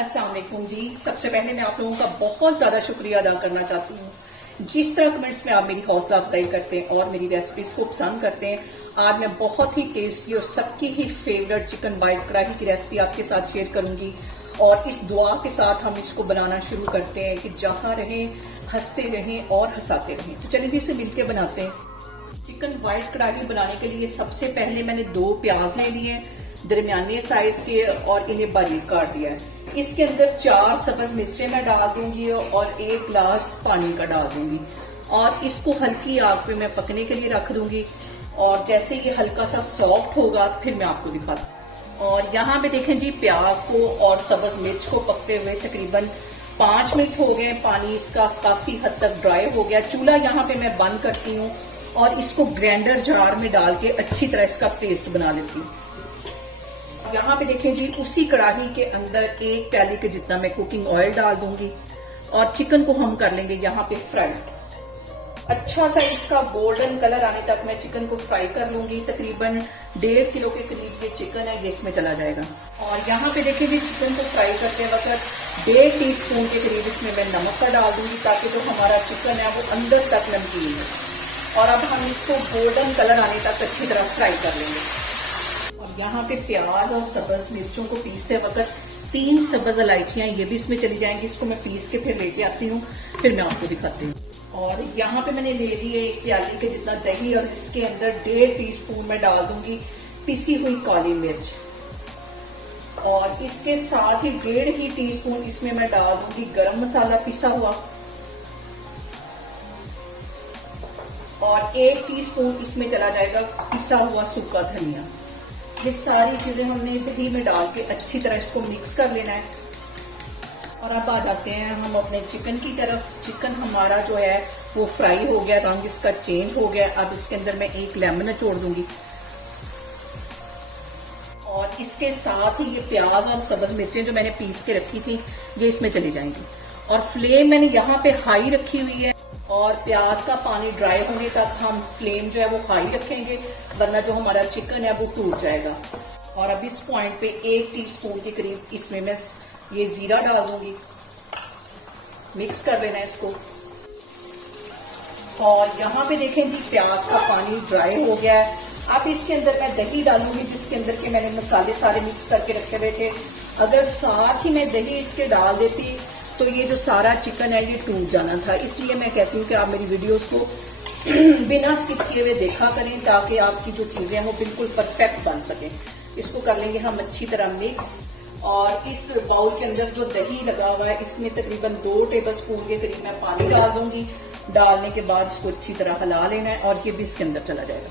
अस्सलाम वालेकुम जी। सबसे पहले मैं आप लोगों का बहुत ज़्यादा शुक्रिया अदा करना चाहती हूँ। जिस तरह कमेंट्स में आप मेरी हौसला अफजाई करते हैं और मेरी रेसिपीज को पसंद करते हैं, आज मैं बहुत ही टेस्टी और सबकी ही फेवरेट चिकन वाइट कढ़ाई की रेसिपी आपके साथ शेयर करूंगी। और इस दुआ के साथ हम इसको बनाना शुरू करते हैं कि जहाँ रहें हंसते रहें और हंसाते रहें। तो चलिए जी इसे मिलकर बनाते हैं। चिकन वाइट कढ़ाई बनाने के लिए सबसे पहले मैंने 2 प्याज ले लिए दरमियाने साइज के और इन्हें बारीक काट दिया है। इसके अंदर 4 सब्ज मिर्चें मैं डाल दूंगी और 1 गिलास पानी का डाल दूंगी और इसको हल्की आग पे मैं पकने के लिए रख दूंगी। और जैसे ये हल्का सा सॉफ्ट होगा फिर मैं आपको दिखाती हूँ। और यहाँ पे देखें जी प्याज को और सब्ज मिर्च को पकते हुए तकरीबन 5 मिनट हो गए। पानी इसका काफी हद तक ड्राई हो गया। चूल्हा यहाँ पे मैं बंद करती हूँ और इसको ग्राइंडर जार में डाल के अच्छी तरह इसका पेस्ट बना लेती हूँ। यहाँ पे देखें जी उसी कढ़ाई के अंदर 1 प्याली के जितना मैं कुकिंग ऑयल डाल दूंगी और चिकन को हम कर लेंगे यहाँ पे फ्राई। अच्छा सा इसका गोल्डन कलर आने तक मैं चिकन को फ्राई कर लूंगी। तकरीबन 1.5 किलो के करीब ये चिकन है, ये इसमें चला जाएगा। और यहाँ पे देखें जी चिकन को फ्राई करते वक्त 1.5 टीस्पून के करीब इसमें मैं नमक का डाल दूंगी ताकि जो हमारा चिकन है वो अंदर तक नमकीन है। और अब हम इसको गोल्डन कलर आने तक अच्छी तरह फ्राई कर लेंगे। और यहाँ पे प्याज और सब्ज मिर्चों को पीसते वक्त 3 सब्ज इलायचियां ये भी इसमें चली जाएंगी। इसको मैं पीस के फिर लेके आती हूँ, फिर मैं आपको दिखाती हूँ। और यहाँ पे मैंने ले ली है 1 प्याली के जितना दही और इसके अंदर 1.5 टीस्पून मैं डाल दूंगी पिसी हुई काली मिर्च। और इसके साथ ही 1.5 टीस्पून इसमें मैं डाल दूंगी गरम मसाला पिसा हुआ और 1 टीस्पून इसमें चला जाएगा पिसा हुआ सूखा धनिया। ये सारी चीजें हमने दही में डाल के अच्छी तरह इसको मिक्स कर लेना है। और अब आ जाते हैं हम अपने चिकन की तरफ। चिकन हमारा जो है वो फ्राई हो गया, रंग इसका चेंज हो गया। अब इसके अंदर मैं 1 लेमन निचोड़ दूंगी और इसके साथ ही ये प्याज और सब्ज मिर्चें जो मैंने पीस के रखी थी ये इसमें चली जाएंगी। और फ्लेम मैंने यहाँ पे हाई रखी हुई है और प्याज का पानी ड्राई होने तक हम फ्लेम जो है वो हाई रखेंगे, वरना जो हमारा चिकन है वो टूट जाएगा। और अब इस पॉइंट पे 1 टीस्पून के करीब इसमें मैं ये जीरा डाल दूंगी। मिक्स कर लेना है इसको। और यहाँ पे देखें जी प्याज का पानी ड्राई हो गया है। अब इसके अंदर मैं दही डालूंगी जिसके अंदर के मैंने मसाले सारे मिक्स करके रखे हुए थे। अगर साथ ही मैं दही इसके डाल देती तो ये जो सारा चिकन है ये टूट जाना था। इसलिए मैं कहती हूँ कि आप मेरी वीडियोस को बिना स्किप किए हुए देखा करें ताकि आपकी जो चीजें हैं वो बिल्कुल परफेक्ट बन सके। इसको कर लेंगे हम अच्छी तरह मिक्स। और इस बाउल के अंदर जो दही लगा हुआ है इसमें तकरीबन 2 टेबलस्पून के करीब मैं पानी डाल दूंगी। डालने के बाद इसको अच्छी तरह हिला लेना है और ये भी इसके अंदर चला जाएगा।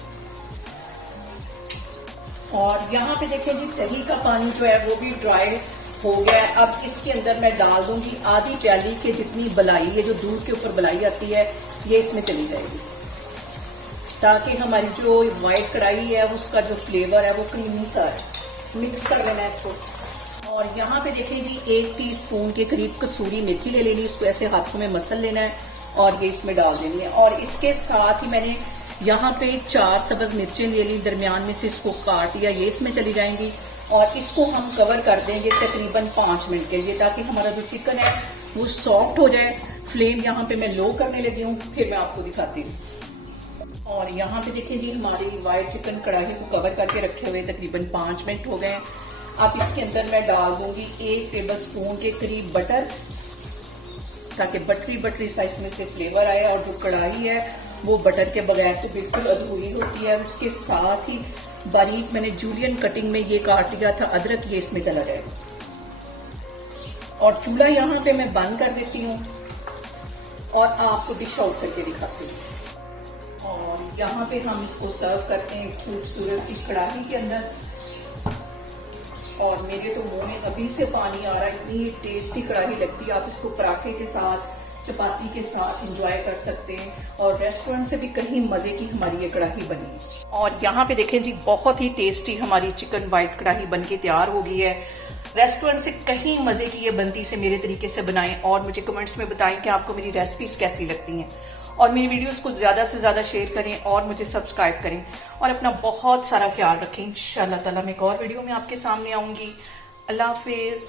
और यहाँ पे देखें जी दही का पानी जो है वो भी ड्राई हो गया है। अब इसके अंदर मैं डाल दूंगी आधी प्याली के जितनी बलाई, ये जो दूध के ऊपर बलाई आती है ये इसमें चली जाएगी ताकि हमारी जो व्हाइट कढ़ाई है उसका जो फ्लेवर है वो क्रीमी सा है। मिक्स कर लेना है इसको। और यहाँ पे देखें जी 1 टीस्पून के करीब कसूरी मेथी ले लेनी, उसको ऐसे हाथों में मसल लेना है और ये इसमें डाल देनी है। और इसके साथ ही मैंने यहाँ पे 4 सब्ज मिर्चें ले ली, दरमियान में से इसको काट लिया, ये इसमें चली जाएंगी। और इसको हम कवर कर देंगे तकरीबन 5 मिनट के लिए ताकि हमारा जो चिकन है वो सॉफ्ट हो जाए। फ्लेम यहाँ पे मैं लो करने लगी हूँ, फिर मैं आपको दिखाती हूँ। और यहाँ पे देखिए जी हमारी व्हाइट चिकन कढ़ाई को कवर करके रखे हुए तकरीबन 5 मिनट हो गए। अब इसके अंदर मैं डाल दूंगी 1 टेबलस्पून के करीब बटर ताकि बटरी सा इसमें से फ्लेवर आए। और जो कढ़ाई है वो बटर के बगैर तो बिल्कुल अधूरी होती है। इसके साथ ही बारीक मैंने जूलियन कटिंग में ये काट लिया था अदरक, ये इसमें चला जाएगा। और चूल्हा यहाँ पे मैं बंद कर देती हूँ और आपको डिश आउट करके दिखाती हूँ। और यहाँ पे हम इसको सर्व करते हैं खूबसूरत सी कढ़ाई के अंदर। और मेरे तो मुंह में अभी से पानी आ रहा है, इतनी टेस्टी कढ़ाई लगती है। आप इसको पराठे के साथ चपाती के साथ एंजॉय कर सकते हैं और रेस्टोरेंट से भी कहीं मजे की हमारी ये कढ़ाई बनी। और यहाँ पे देखें जी बहुत ही टेस्टी हमारी चिकन वाइट कढ़ाई बनके तैयार हो गई है। रेस्टोरेंट से कहीं मजे की ये बनती से मेरे तरीके से बनाएं और मुझे कमेंट्स में बताएं कि आपको मेरी रेसिपीज कैसी लगती हैं। और मेरी वीडियोस को ज़्यादा से ज़्यादा शेयर करें और मुझे सब्सक्राइब करें और अपना बहुत सारा ख्याल रखें। इंशाअल्लाह ताला मैं एक और वीडियो में आपके सामने आऊँगी। अल्लाह हाफिज़।